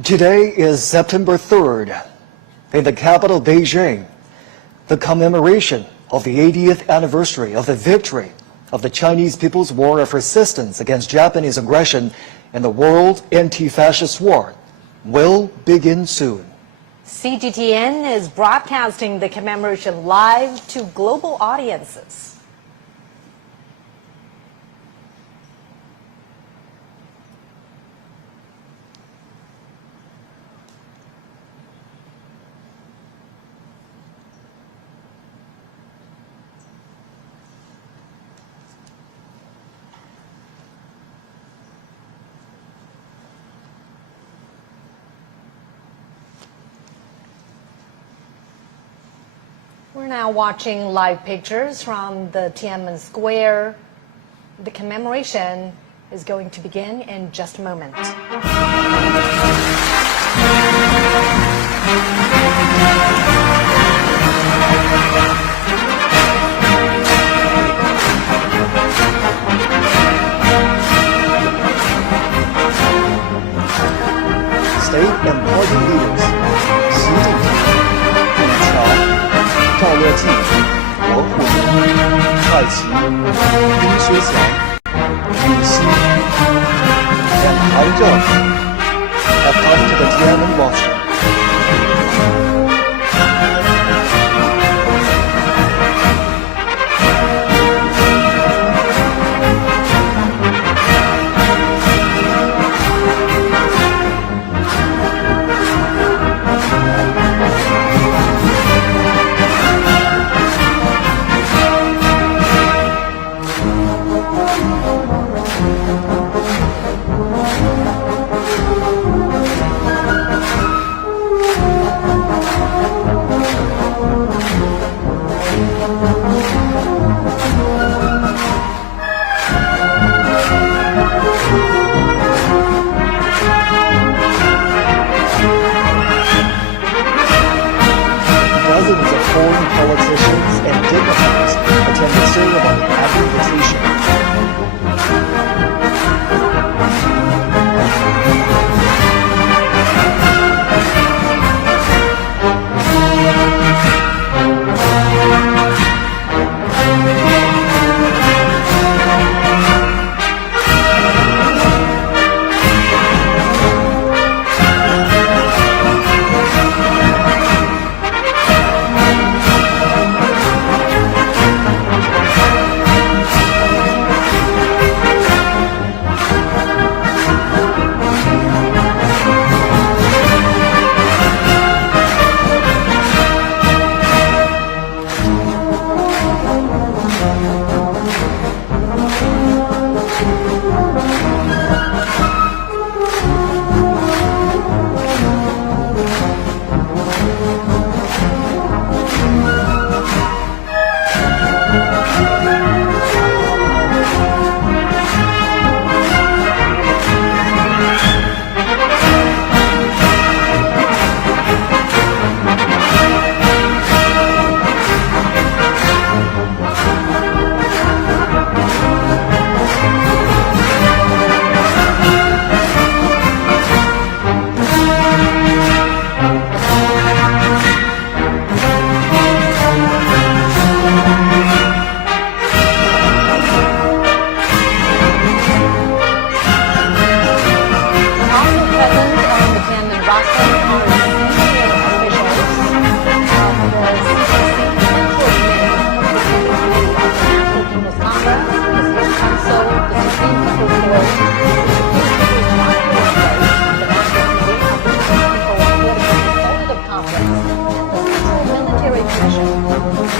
Today is September 3rd. In the capital Beijing, the commemoration of the 80th anniversary of the victory of the Chinese People's War of Resistance against Japanese aggression in the World Anti-Fascist War will begin soon. CGTN is broadcasting the commemoration live to global audiences. We're now watching live pictures from the Tiananmen Square. The commemoration is going to begin in just a moment. State and party leaders Xi Jinping, 赵乐际、罗虎、蔡奇、丁薛祥、李希 and Han Zheng have come to the Tiananmen Mosque. Dozens of foreign politicians and dignitaries attend the ceremony at invitation.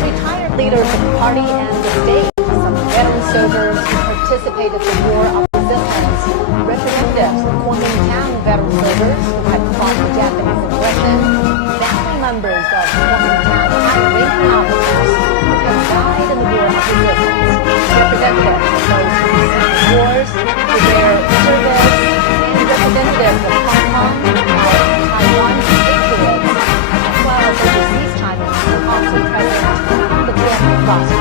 Retired leaders of the party and the state, some veteran soldiers who participated in the war of resistance, representatives of Kuomintang veteran soldiers who had fought the Japanese aggression, family members of Kuomintang high-ranking officers who have died in the war of resistance, representatives of those who received awards for their service, and representatives of Hong Kong, Taiwan patriots, as well as overseas Chinese who are also present on the Tiananmen Mosque.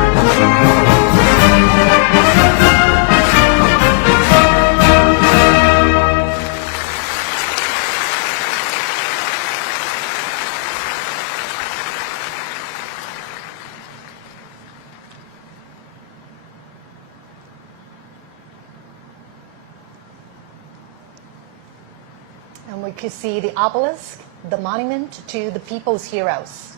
And we could see the obelisk, the monument to the people's heroes.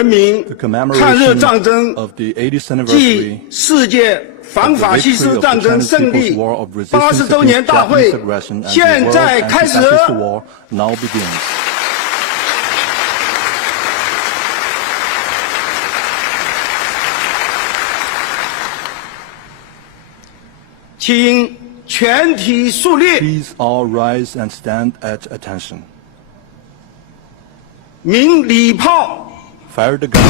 The commemoration of the 80th anniversary of the victory of the Chinese People's War of Resistance against Japanese aggression and the World Anti-Fascist War now begins. 请全体肃立， Please all rise and stand at attention. 鸣礼炮。 Fire the gun.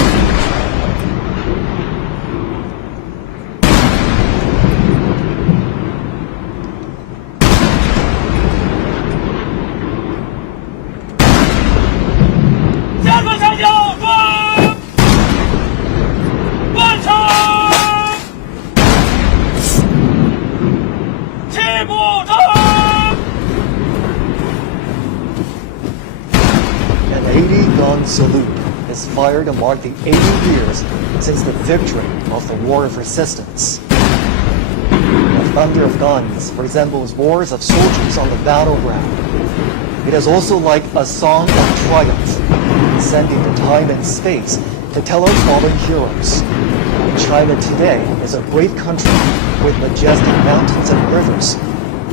下个长枪，关城，齐步城。 An 80-gun salute is fired to mark the 80 years since the victory of the War of Resistance. The thunder of guns resembles roars of soldiers on the battleground. It is also like a song of triumph, sending to time and space to tell our fallen heroes. China today is a great country with majestic mountains and rivers,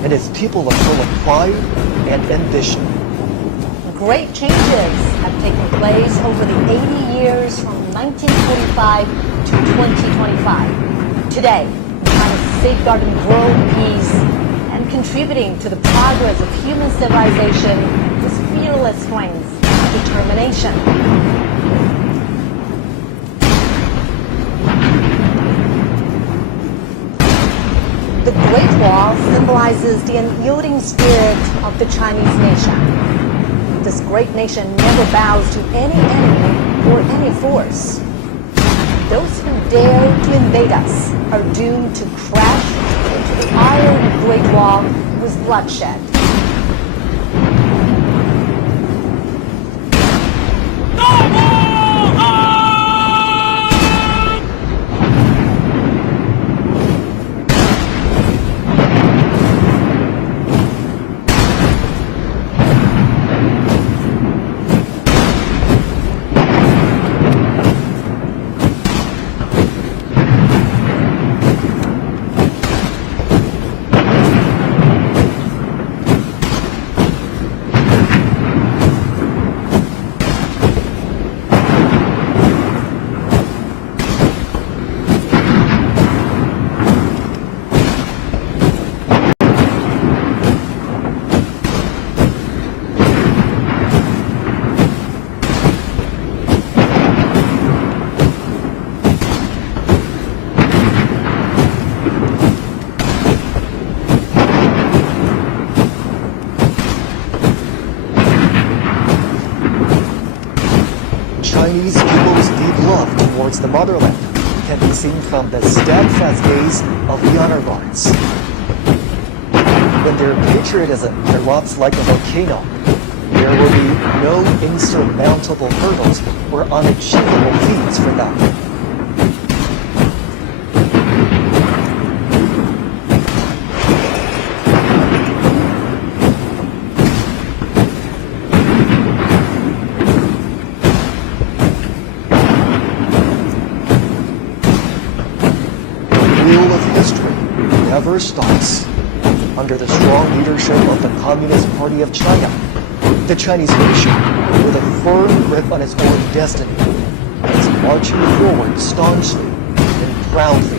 and its people are full of pride and ambition. Great changes have taken place over the 80 years from 1945 to 2025. Today, China is safeguarding growing peace and contributing to the progress of human civilization with fearless strength and determination. The Great Wall symbolizes the unyielding spirit of the Chinese nation. This great nation never bows to any enemy or any force. Those who dare to invade us are doomed to crash into the iron Great Wall with bloodshed. Chinese people's deep love towards the motherland can be seen from the steadfast gaze of the honor guards. When their patriotism erupts like a volcano, there will be no insurmountable hurdles or unachievable feats for them. Never stops. Under the strong leadership of the Communist Party of China, the Chinese nation, with a firm grip on its own destiny, is marching forward staunchly and proudly.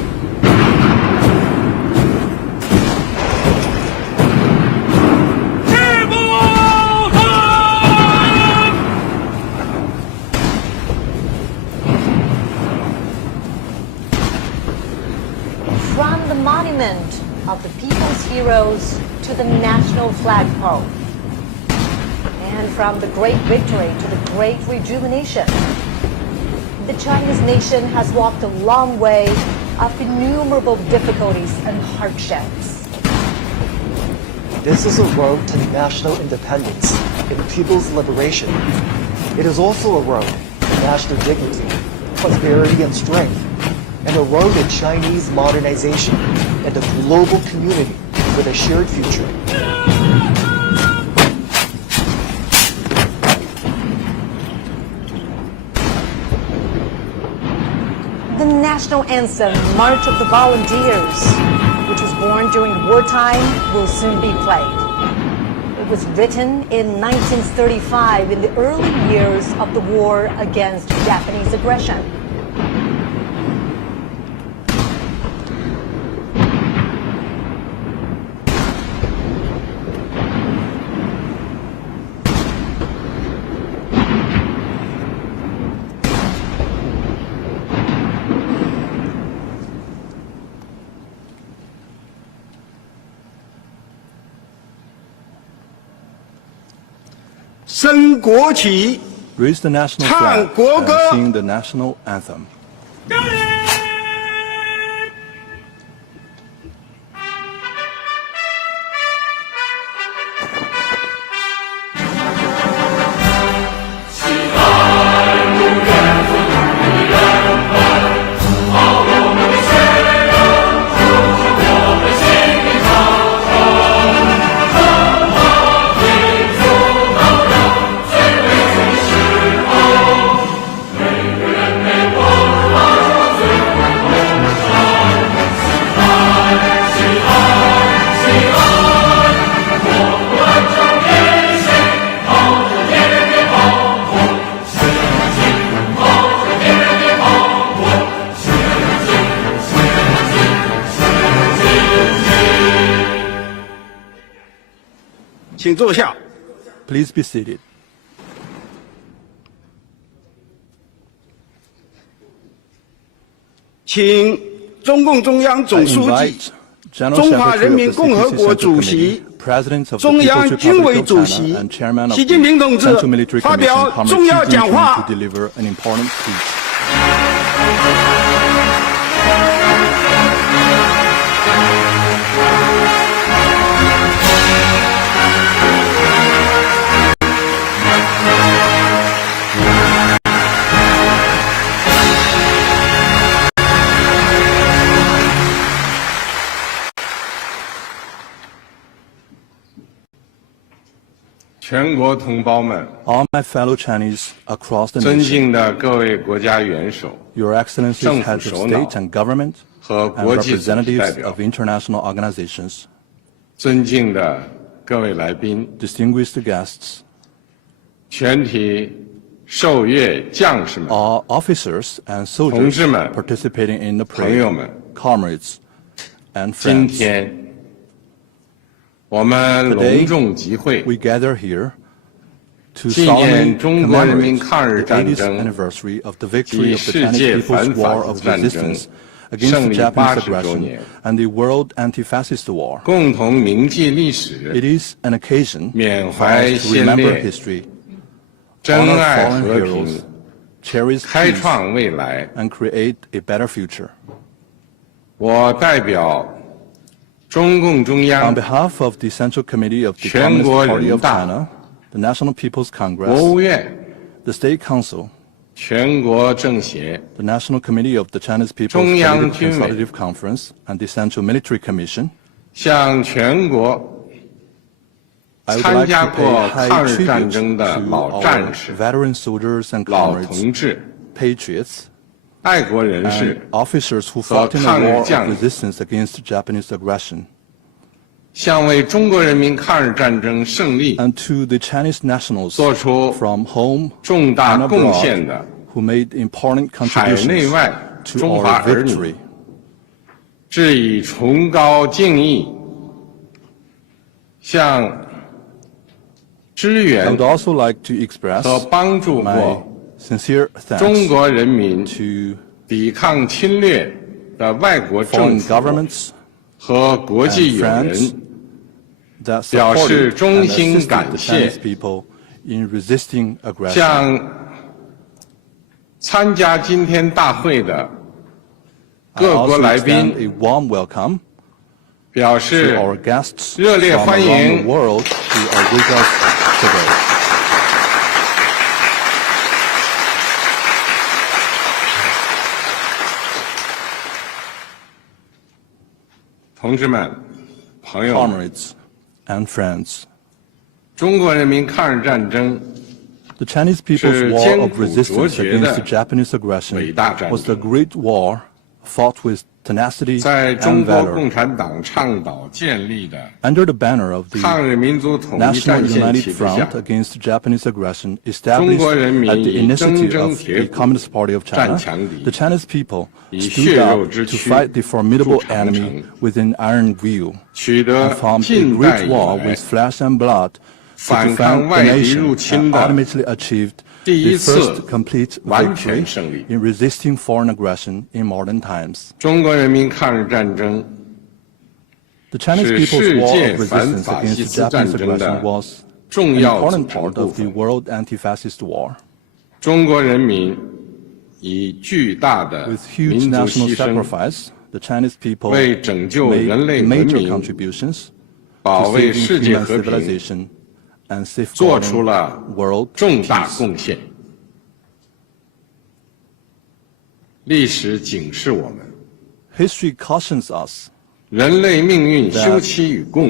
monument of the people's heroes to the national flagpole. And from the great victory to the great rejuvenation, the Chinese nation has walked a long way of innumerable difficulties and hardships. This is a road to national independence and people's liberation. It is also a road to national dignity, prosperity, and strength, and a road to Chinese modernization and a global community with a shared future. The national anthem, March of the Volunteers, which was born during wartime, will soon be played. It was written in 1935 in the early years of the war against Japanese aggression. Raise the national flag and sing the national anthem. 敬礼！请坐下。Please be seated. 请中共中央总书记、中华人民共和国主席、中央军委主席习近平同志发表重要讲话。全国同胞们， All my fellow Chinese across the 尊 nation, 敬的各位国家元首 Your Excellencies, 政府 heads of 首脑 state and government, 和 and 国际组织代 representatives 表， of international organizations, 尊敬的各位来宾， distinguished guests, 全体受阅将士们， all officers and 同 soldiers 志们， participating in the 朋友 parade, 们， comrades, and 今 friends. 天我们隆重集会， We gather here to 纪 solemnly 念中国人民 commemorate 抗日 the 战 80th 争 anniversary of the victory 及 of the 世 Chinese 界 People's 反法 War 西 of 斯战争 resistance against 胜 the 利 Japanese 80周 aggression 年， and the World Anti-Fascist War. 共同铭记历史， It is an occasion 缅 for 怀 us to 先 remember 烈， history, 珍 honor 爱 fallen 和 heroes, 平， cherish 开 peace, 创未来。 and create a better future. 我代表中共中 On 央、 behalf of the Central Committee of the 全 Communist 国 Party 人 of 大、 China, the National People's 国 Congress, 务院、 the State Council, 全国政协、 the National Committee of the Chinese People's 中央 Political 军委 Consultative Conference, and the Central Military Commission, 向全国 I would 参 like 加 to 过 pay high 抗日战 tribute 争的 to 老 our 战士、 veteran soldiers and 老 comrades, 同志、 patriots, 爱国人 and 士， officers who fought in the 抗日 war 将 of 领 resistance against Japanese aggression, 向为中国人民抗日战争胜利 and to the Chinese nationals 做出 from home 重大 and 贡献 abroad 的 who made important 海内 contributions 外 to 中华 our 儿女 victory. 致以崇高敬意，向支 I 援 would also like to express 和帮助 my 过 sincere 中 thanks 国人民 to 抵抗侵略的外国政 foreign 府 governments 和国际友人表示衷心感谢，向参加今天大会的各国来宾表示热烈欢迎。同志们、朋友们，中国人民抗日战争是艰苦卓绝的伟大战争。在中国共产党倡导建立的抗日民族统一战线旗帜下，中国人民以铮铮铁骨战强敌，以血肉之躯筑长城，取得近代以来反抗外敌入侵的第一次完全胜利。中国人民抗日战争是世界反法西斯战争的重要组成部分。中国人民以巨大的民族牺牲，为拯救人类文明、保卫世界和平做出了重大贡献。历史警示我们，人类命运休戚与共，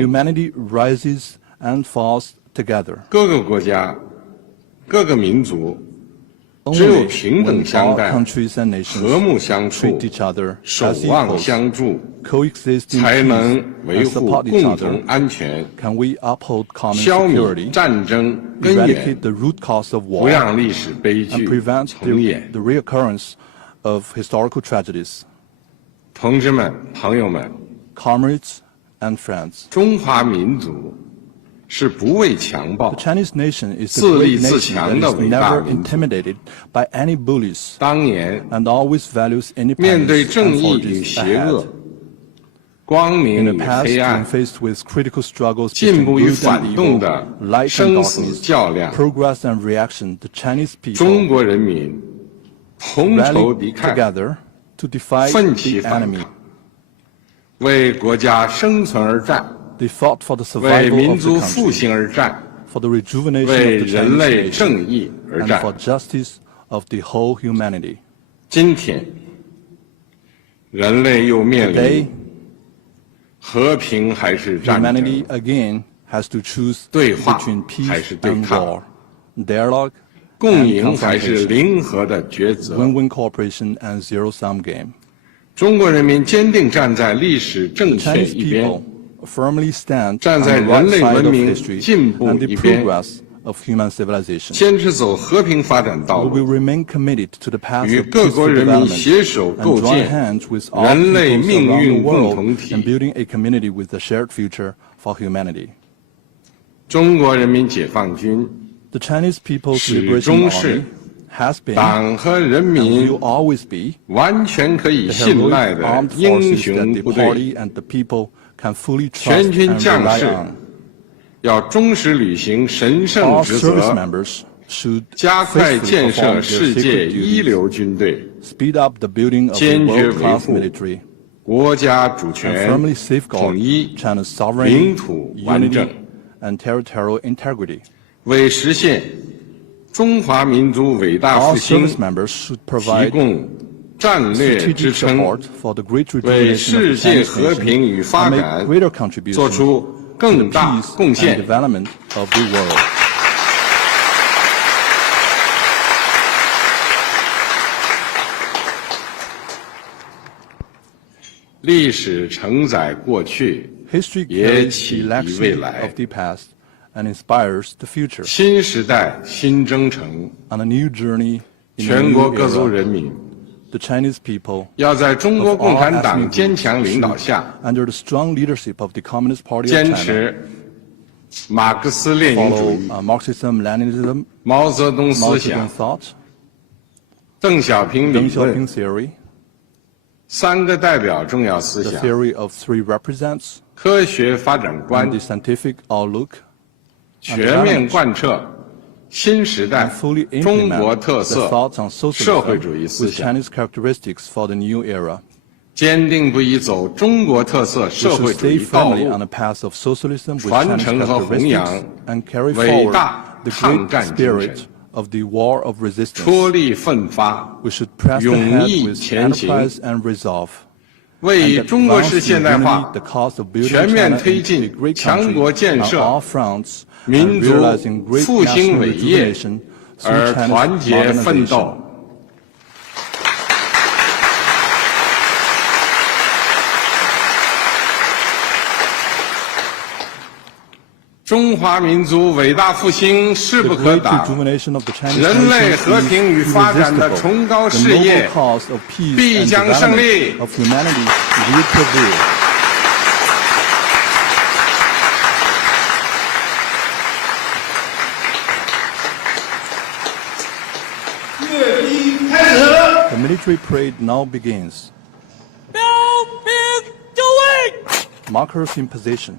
各个国家、各个民族只有平等相待、和睦相处、守望相助，才能维护共同安全，消弭战争根源，不让历史悲剧重演。同志们、朋友们，中华民族是不畏强暴、自立自强的伟大民族。当年面对正义与邪恶、光明与黑暗、进步与反动的生死较量，中国人民同仇敌忾，奋起反抗，为国家生存而战，为民族复兴而战，为人类正义而战。今天，人类又面临和平还是战争，对话还是对抗，共赢还是零和的抉择。中国人民坚定站在历史正确一边，站在人类文明进步一边，坚持走和平发展道路，与各国人民携手构建人类命运共同体。中国人民解放军始终是党和人民完全可以信赖的英雄部队，全军将士要忠实履行神圣职责，加快建设世界一流军队，坚决维护国家主权、统一、领土完整，为实现中华民族伟大复兴提供战略支撑，为世界和平与发展做出更大贡献。历史承载过去，也启迪未来。新时代新征程，全国各族人民要在中国共产党坚强领导下，坚持马克思列宁主义、毛泽东思想、邓小平理论，三个代表重要思 The 想： theory of three represents 科学发展 and 观 the scientific outlook 全面贯彻新时代 and fully 中国 implement 特 the 色 thoughts on 社会主 socialism 义思 with 想， Chinese characteristics for the new era. 坚定不移走中国特色 We 社 should 会主 stay 义道 firmly 路 on，the path of socialism with 传 Chinese 承和弘扬 characteristics and carry 伟 forward 大 the 抗 great 战精 spirit 神， of the war of resistance. 出力奋发， We should press 勇 ahead 毅 with 前行， enterprise and resolve. 为 And 中国 advance 式 the 现代 unity, 化 the cause of building 全面 China 推 into a 进 great 强国 country 建 on 设 all fronts 民 and 族 realizing great 复兴 national 伟业 rejuvenation 而 through 团 China's 结奋 modernization. 斗。中华民族伟大复兴势 The 不可 great 挡， rejuvenation of the Chinese 人类 nation 和平与 is 发展的 irresistible. 崇高 The 事 noble 业 cause of peace 必 and 将胜利 development。of humanity will prevail. 阅兵开始。 The military parade now begins. 标兵就位。 Markers in position.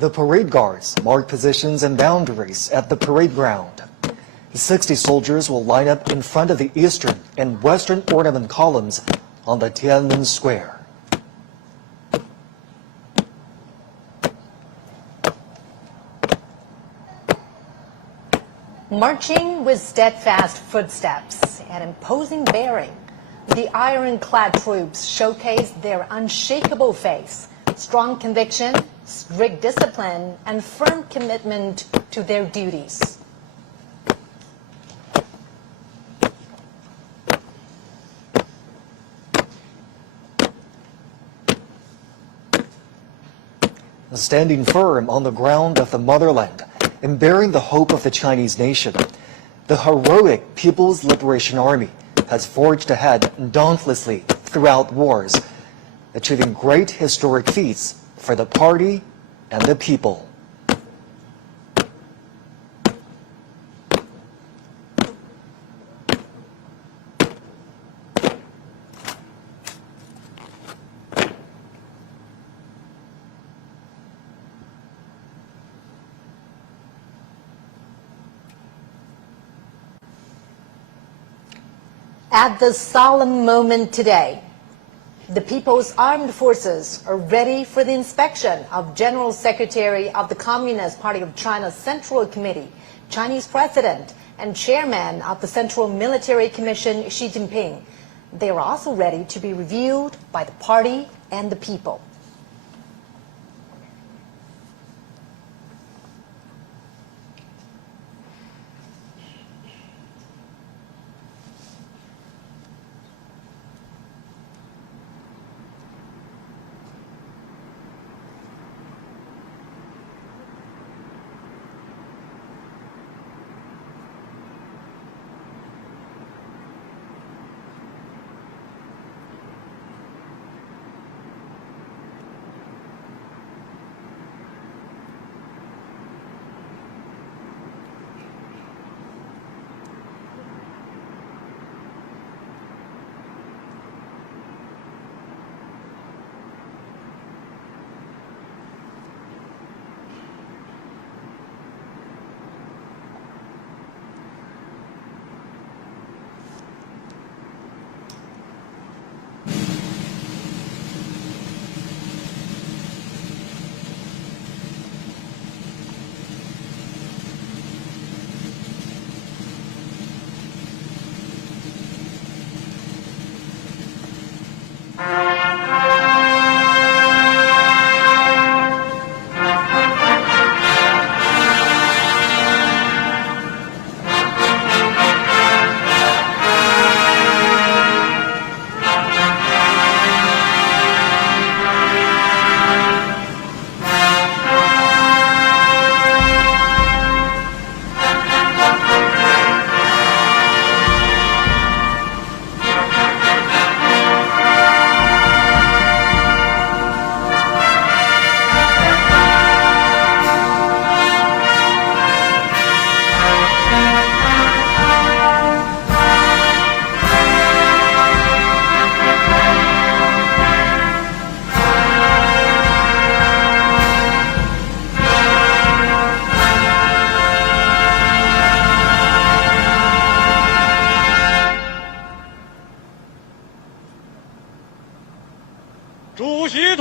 The parade guards mark positions and boundaries at the parade ground. 60 soldiers will line up in front of the eastern and western ornament columns on the Tiananmen Square. Marching with steadfast footsteps and imposing bearing, the ironclad troops showcase their unshakable faith, strong conviction, strict discipline, and firm commitment to their duties. Standing firm on the ground of the motherland and bearing the hope of the Chinese nation, the heroic People's Liberation Army has forged ahead dauntlessly throughout wars, achieving great historic feats for the party and the people. At this solemn moment today, the People's Armed Forces are ready for the inspection of General Secretary of the Communist Party of China's Central Committee, Chinese President, and Chairman of the Central Military Commission, Xi Jinping. They are also ready to be reviewed by the party and the people.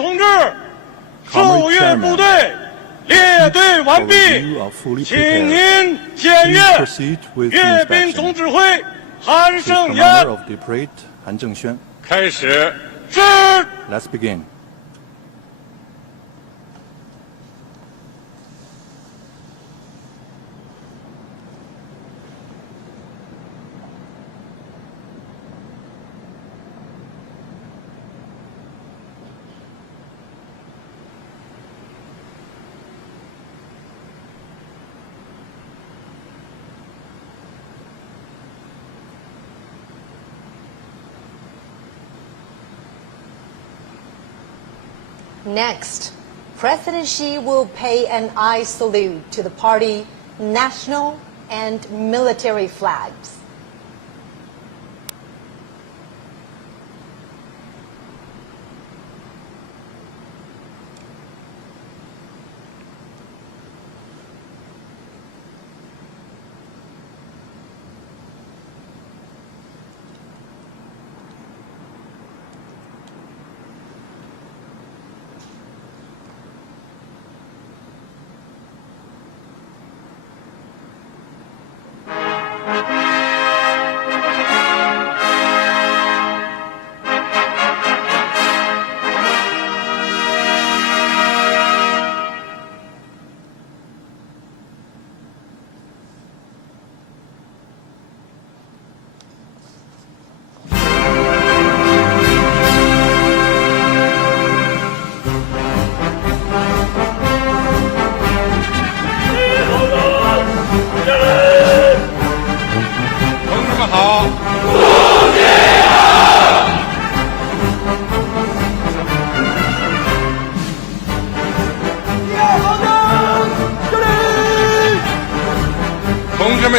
同志，受阅部队列队完毕，请您检阅阅兵总指挥韩胜言。开始。是。Let's begin. Next, President Xi will pay an eye salute to the party national and military flags.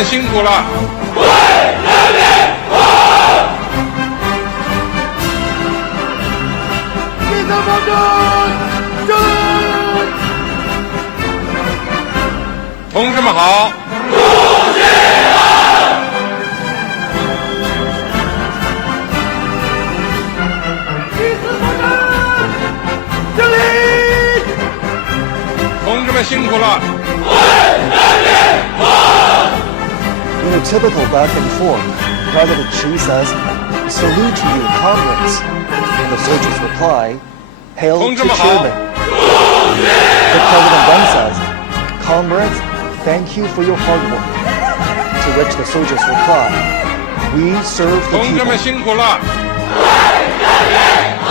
辛苦了！为人民服务！基层方针，胜利！同志们好！同志好！基层方针，胜利！同志们辛苦了！为人民服务！ In a typical back and forth, President Xi says, "Salute to you, comrades." And the soldiers reply, "Hail to chairman." The president then says, "Comrades, thank you for your hard work." To which the soldiers reply, "We serve the 同志们 people." 辛苦了！为人民服务！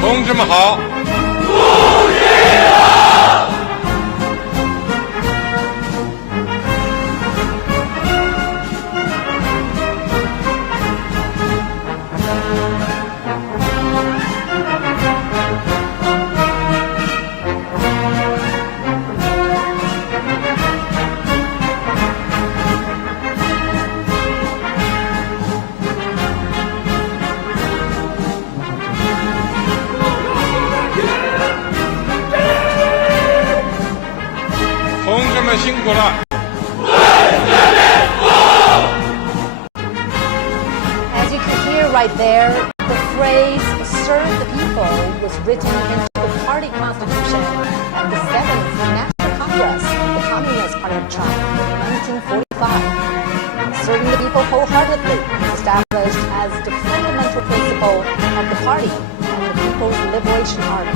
同志们好！同志好！ 辛苦了！ As you can hear right there, the phrase "serve the people" was written into the party constitution at the 7th National Congress, the Communist Party of China, in 1945. Serving the people wholeheartedly was established as the fundamental principle of the party and the People's Liberation Army.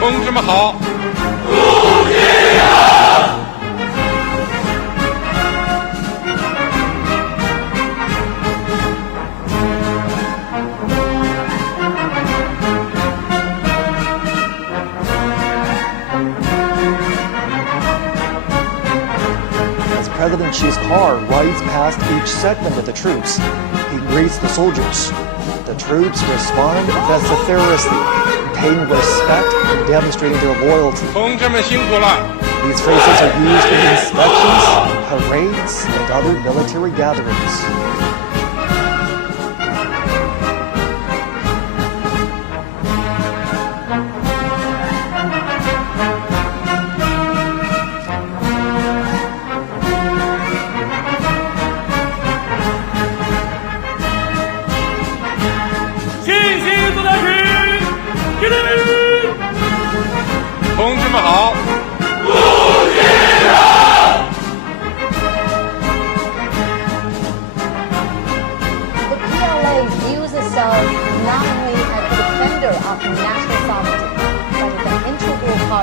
同志们好！同志好！ President Xi's car rides past each segment of the troops. He greets the soldiers. The troops respond vociferously, paying respect and demonstrating their loyalty. 同志们辛苦了。 These phrases are used in inspections, parades, and other military gatherings.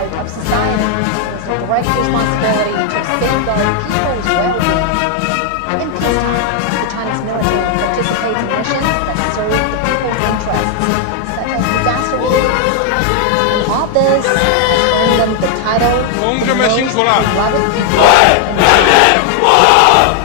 Of society is a direct responsibility to safeguard people's well-being. In peacetime, the Chinese military participates in missions that serve the people's interests, such as disaster relief, and all this has earned them the title of most beloved people in the world.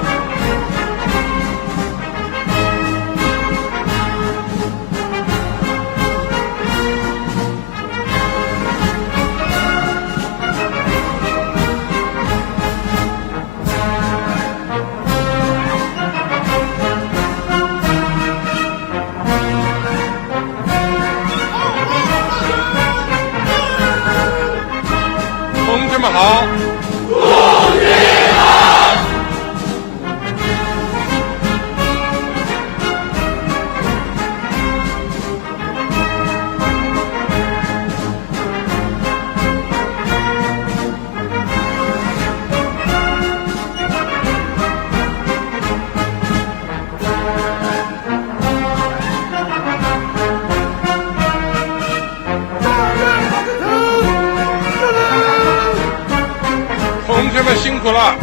好。 同志们辛苦了！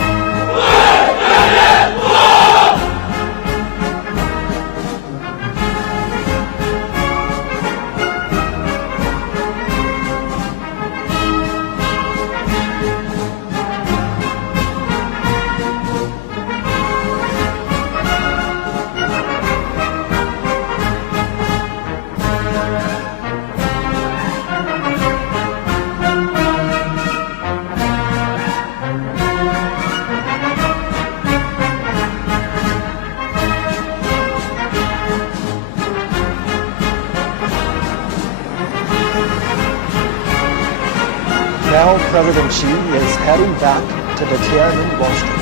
Now President Xi is heading back to the Tiananmen Wall Street.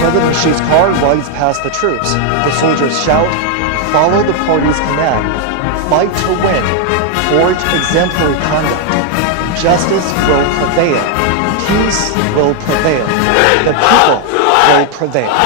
President Xi's car rides past the troops. The soldiers shout, follow the party's command, fight to win, forge exemplary conduct. Justice will prevail. Peace will prevail. The people will prevail. Go!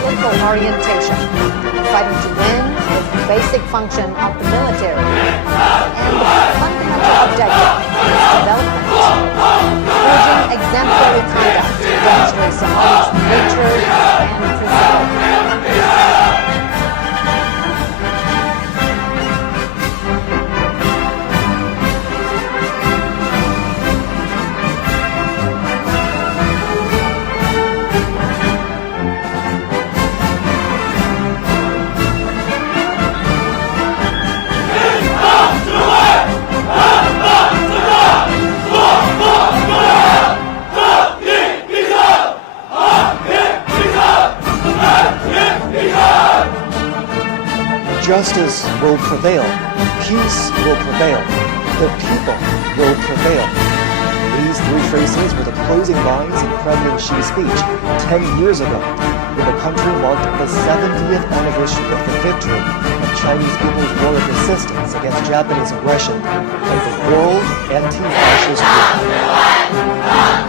political orientation. Fighting to win is the basic function of the military, and the fundamental objective is development. Forging exemplary conduct demonstrates the army's nature and principle. Justice will prevail. Peace will prevail. The people will prevail. These three phrases were the closing lines in President Xi's speech 10 years ago, when the country marked the 70th anniversary of the victory of Chinese people's war of resistance against Japanese aggression and the world anti-fascist movement.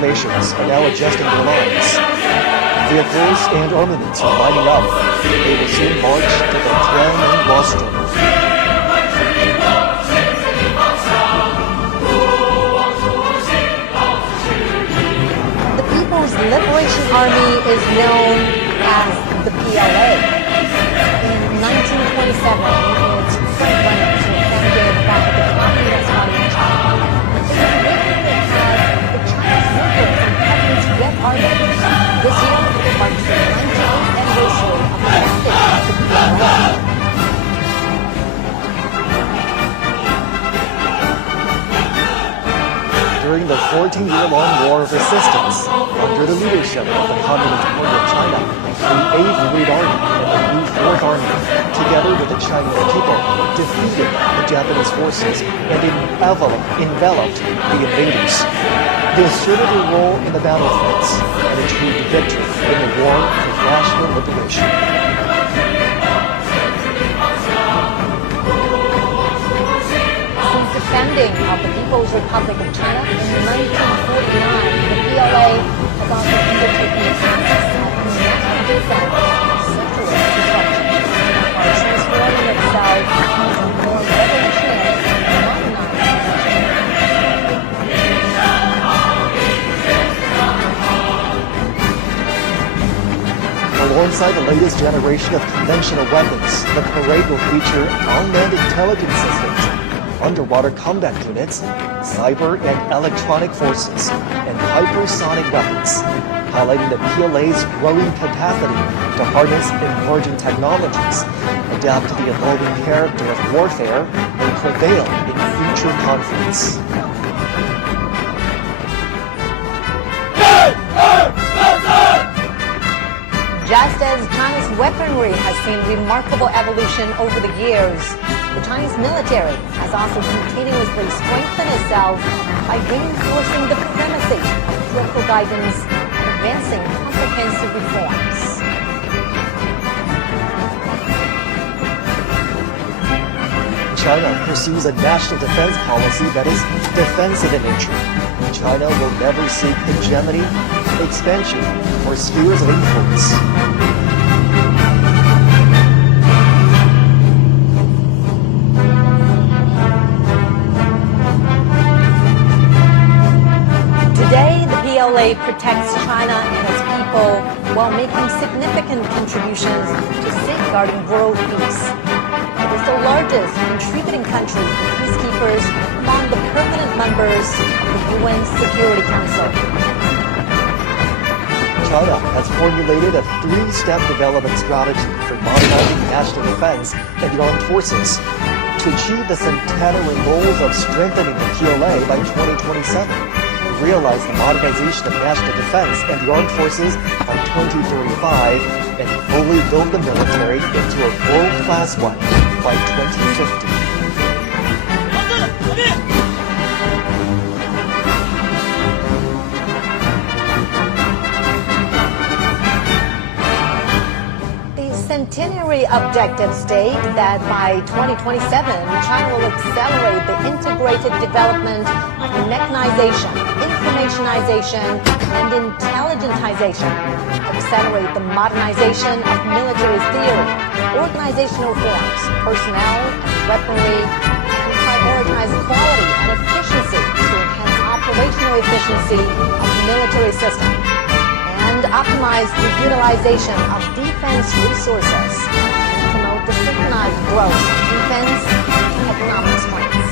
formations are now adjusting their lines. Vehicles and armaments are lining up. They will soon march to the Tiananmen rostrum. The People's Liberation Army is known as the PLA. In 1927, its frontrunners were founded by the Communist Party of China. It was originally the Chinese Workers' and Peasants' Red Army. This year marks the 98th anniversary of the founding of the PLA. During the 14-year-long war of resistance under the leadership of the Communist Party of China, the 8th Red Army and the new 4th Army, together with the Chinese people, defeated the Japanese forces and enveloped the invaders. They asserted their role in the battlefields and achieved victory in the war for national liberation. Since defending of the People's Republic of China in 1949, the PLA has also undertaken the tasks of national defense, socialist destruction, while transforming itself into a more revolutionary and modernized Alongside the latest generation of conventional weapons, the parade will feature unmanned intelligence systems, underwater combat units, cyber and electronic forces, and hypersonic weapons, highlighting the PLA's growing capacity to harness emerging technologies, adapt to the evolving character of warfare, and prevail in future conflicts. Just as China's weaponry has seen remarkable evolution over the years, the Chinese military has also continuously strengthened itself by reinforcing the primacy of political guidance and advancing comprehensive reforms. China pursues a national defense policy that is defensive in nature. China will never seek hegemony, expansion, or spheres of influence. Today, the PLA protects China and its people while making significant contributions to safeguarding world peace. It is the largest contributing country for peacekeepers among the permanent members of the UN Security Council. China has formulated a three-step development strategy for modernizing national defense and the armed forces to achieve the centenary goals of strengthening the PLA by 2027, realize the modernization of national defense and the armed forces by 2035, and fully build the military into a world-class one by 2050. Centenary objectives state that by 2027, China will accelerate the integrated development of mechanization, informationization, and intelligentization, accelerate the modernization of military theory, organizational forms, personnel, and weaponry, and prioritize quality and efficiency to enhance operational efficiency of the military system, and optimize the utilization of defense resources and promote the synchronized growth of defense and economic strengths.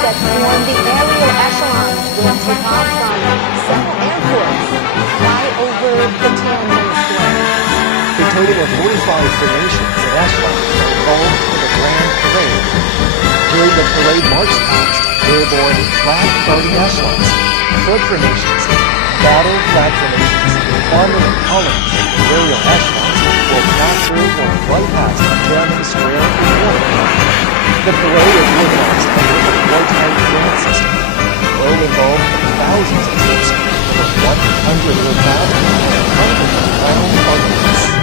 that form the aerial echelons will take off from several airports and fly over the town total of 45 formations and echelons are involved in the grand parade. During the parade march past, airborne and flag guarding echelons, foot formations, battle flag formations, armor and columns, and aerial echelons will pass through or fly past Tiananmen Square in order. The parade is organized under the wartime command system. Will involve thousands of troops, over 100 air battles, and hundreds of final arguments.